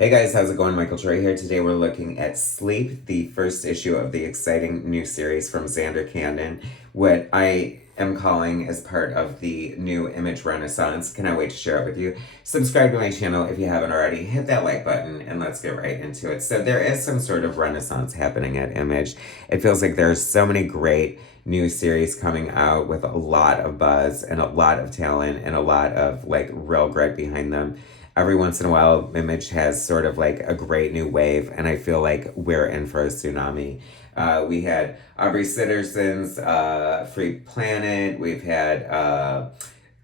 Hey guys, how's it going? Michael Troy here. Today we're looking at Sleep, the first issue of the exciting new series from Zander Cannon, what I am calling as part of the new image renaissance. Cannot wait to share it with you. Subscribe to my channel if you haven't already. Hit that like button and let's get right into it. So there is some sort of renaissance happening at Image. It feels like there's so many great new series coming out with a lot of buzz and a lot of talent and a lot of like real grit behind them. Every once in a while, Image has sort of like a great new wave, and I feel like we're in for a tsunamis. We had Aubrey Sitterson's Free Planet. We've had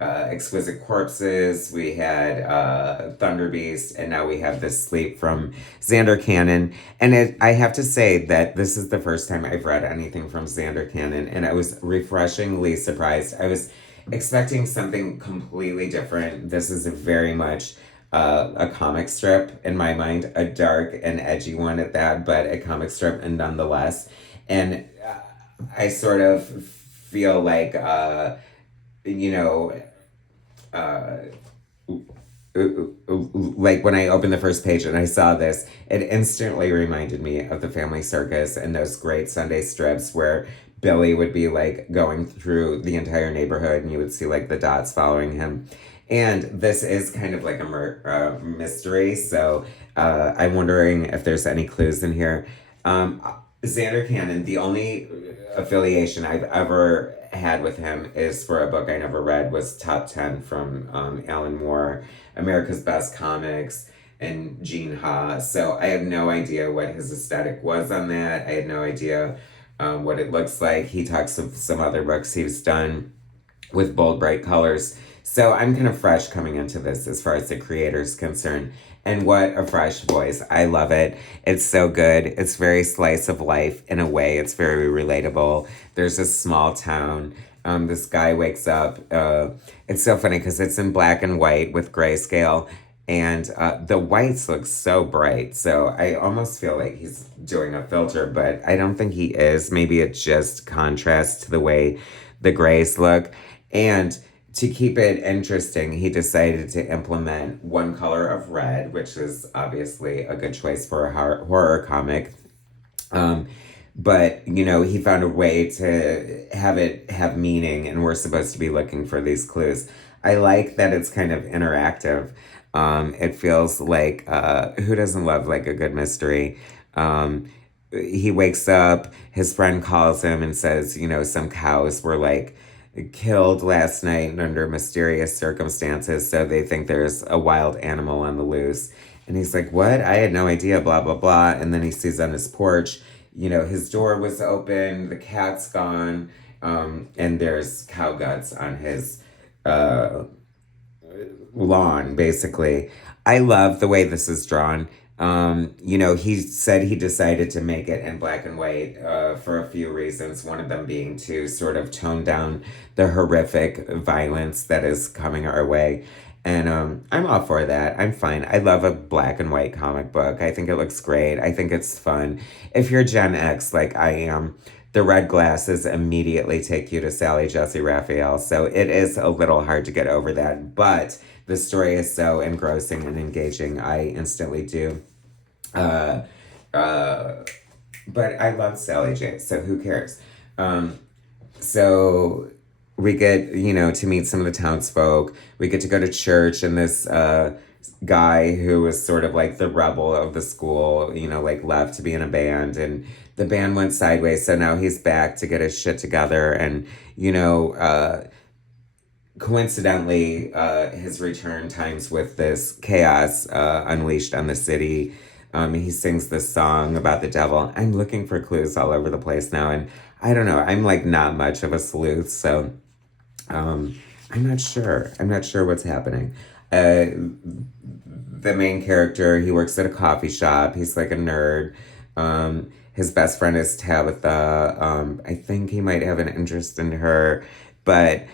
Exquisite Corpses. We had Thunder Beast, and now we have this Sleep from Zander Cannon. And I have to say that this is the first time I've read anything from Zander Cannon, and I was refreshingly surprised. I was expecting something completely different. This is a very much a comic strip in my mind, a dark and edgy one at that, but a comic strip and nonetheless. And I sort of feel like, you know, uh, like when I opened the first page and I saw this, it instantly reminded me of the Family Circus and those great Sunday strips where Billy would be like going through the entire neighborhood and you would see like the dots following him. And this is kind of like a mystery, so I'm wondering if there's any clues in here. Xander Cannon, the only affiliation I've ever had with him is for a book I never read, was Top 10 from Alan Moore, America's Best Comics, and Gene Ha. So I have no idea what his aesthetic was on that. I had no idea what it looks like. He talks of some other books he's done with bold, bright colors. So I'm kind of fresh coming into this as far as the creator's concerned. And what a fresh voice. I love it. It's so good. It's very slice of life in a way. It's very relatable. There's a small town. This guy wakes up. It's so funny because it's in black and white with grayscale. And the whites look so bright. So I almost feel like he's doing a filter, but I don't think he is. Maybe it just contrasts to the way the grays look. And to keep it interesting, he decided to implement one color of red, which is obviously a good choice for a horror comic. But, you know, he found a way to have it have meaning, and we're supposed to be looking for these clues. I like that it's kind of interactive. It feels like, who doesn't love like a good mystery? He wakes up, his friend calls him and says, you know, some cows were like killed last night under mysterious circumstances, so they think there's a wild animal on the loose. And he's like, what? I had no idea, blah, blah, blah. And then he sees on his porch, you know, his door was open, the cat's gone, and there's cow guts on his lawn, basically. I love the way this is drawn. You know, he said he decided to make it in black and white for a few reasons. One of them being to sort of tone down the horrific violence that is coming our way. And I'm all for that. I'm fine. I love a black and white comic book. I think it looks great. I think it's fun. If you're Gen X like I am, the red glasses immediately take you to Sally Jesse Raphael. So it is a little hard to get over that. But the story is so engrossing and engaging. I instantly do. Uh, uh, but I love Sally J, so who cares? So we get, you know, to meet some of the townsfolk. We get to go to church, and this guy who was sort of like the rebel of the school, you know, like left to be in a band, and the band went sideways. So now he's back to get his shit together, and, you know, coincidentally, his return times with this chaos unleashed on the city. He sings this song about the devil. I'm looking for clues all over the place now, and I don't know. I'm like not much of a sleuth, so I'm not sure. I'm not sure what's happening. The main character, he works at a coffee shop. He's like a nerd. His best friend is Tabitha. I think he might have an interest in her, but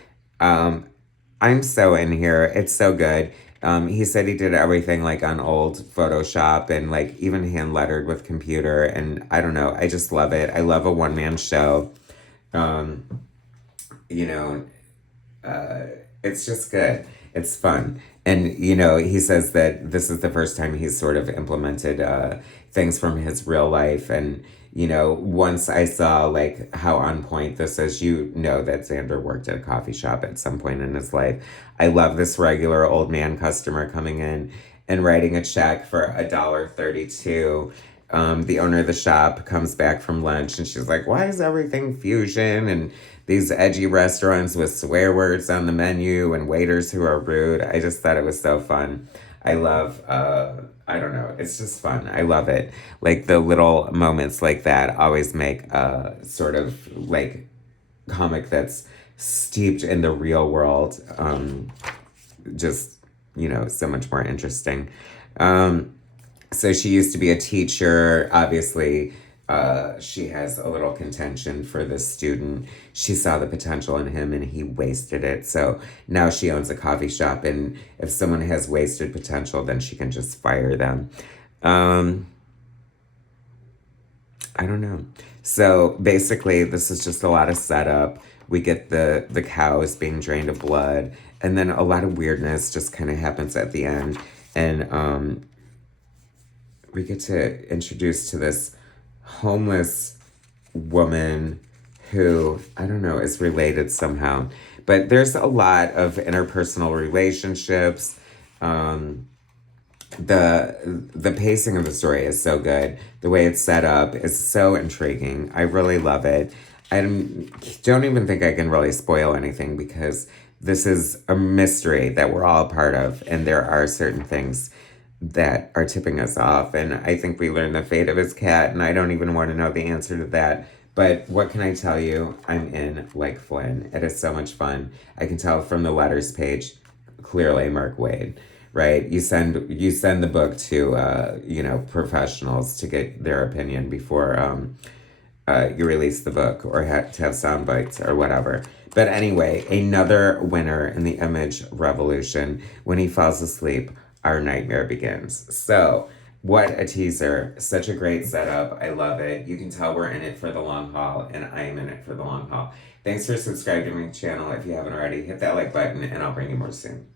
I'm so in here. It's so good. He said he did everything like on old Photoshop and like even hand lettered with computer. And I don't know. I just love it. I love a one-man show. You know, it's just good. It's fun. And, you know, he says that this is the first time he's sort of implemented things from his real life. And, you know, once I saw like how on point this is, you know that Xander worked at a coffee shop at some point in his life. I love this regular old man customer coming in and writing a check for $1.32. The owner of the shop comes back from lunch and she's like, why is everything fusion and these edgy restaurants with swear words on the menu and waiters who are rude? I just thought it was so fun. I love, I don't know, it's just fun. I love it. Like the little moments like that always make a sort of like comic that's steeped in the real world just, you know, so much more interesting. So she used to be a teacher. Obviously, she has a little contention for this student. She saw the potential in him and he wasted it. So now she owns a coffee shop. And if someone has wasted potential, then she can just fire them. I don't know. So basically, this is just a lot of setup. We get the cows being drained of blood. And then a lot of weirdness just kind of happens at the end. And we get to introduce to this homeless woman who, I don't know, is related somehow. But there's a lot of interpersonal relationships. The pacing of the story is so good. The way it's set up is so intriguing. I really love it. I don't even think I can really spoil anything because this is a mystery that we're all a part of, and there are certain things that are tipping us off. And I think we learned the fate of his cat, and I don't even want to know the answer to that. But what can I tell you? I'm in like Flynn. It is so much fun. I can tell from the letters page, clearly Mark Waid, right? You send the book to you know, professionals to get their opinion before you release the book or to have sound bites or whatever. But anyway, another winner in the image revolution. When he falls asleep, our nightmare begins. So, what a teaser. Such a great setup. I love it. You can tell we're in it for the long haul, and I am in it for the long haul. Thanks for subscribing to my channel. If you haven't already, hit that like button, and I'll bring you more soon.